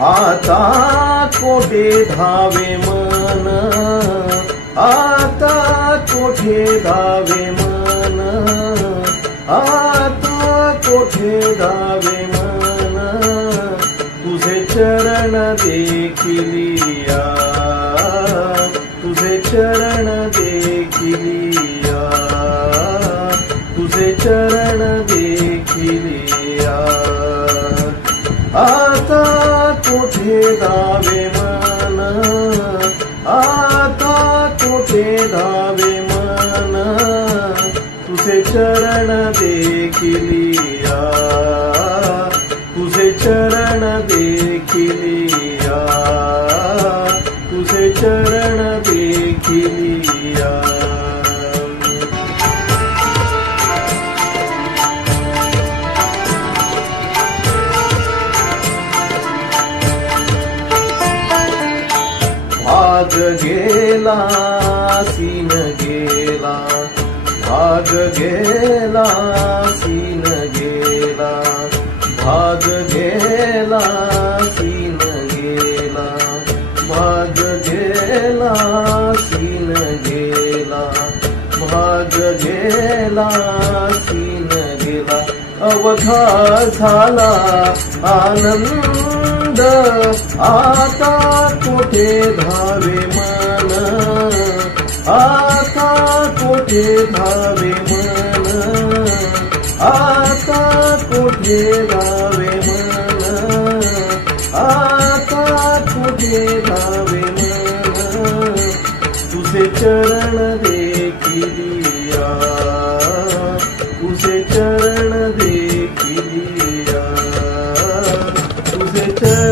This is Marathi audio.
आता कोठे धावे मन, आता कोठे धावे मन, आता कोठे धावे मन, तुझे चरण देखिलिया, तुझे चरण देखिलिया, तुझे चरण देखिलिया। आता कोठे धावे मन, आता कोठे धावे मन, तुझे चरण देखिलिया, तुझे चरण देखिलिया, तुझे चरण देखिलिया। भाग गेला सीन गेला, भाग गेला सीन गेला, भाग गेला सीन गेला, भाग गेला सीन गेला, भाग गेला सीन गेला। अवघा झाला आनंद, आता कोठे धावे मन, आता कोठे धावे मन, आता कोठे धावे मन, आता कोठे धावे मन, तुझे चरण देखिलिया, तुझे चरण देखिलिया, तुझे चरण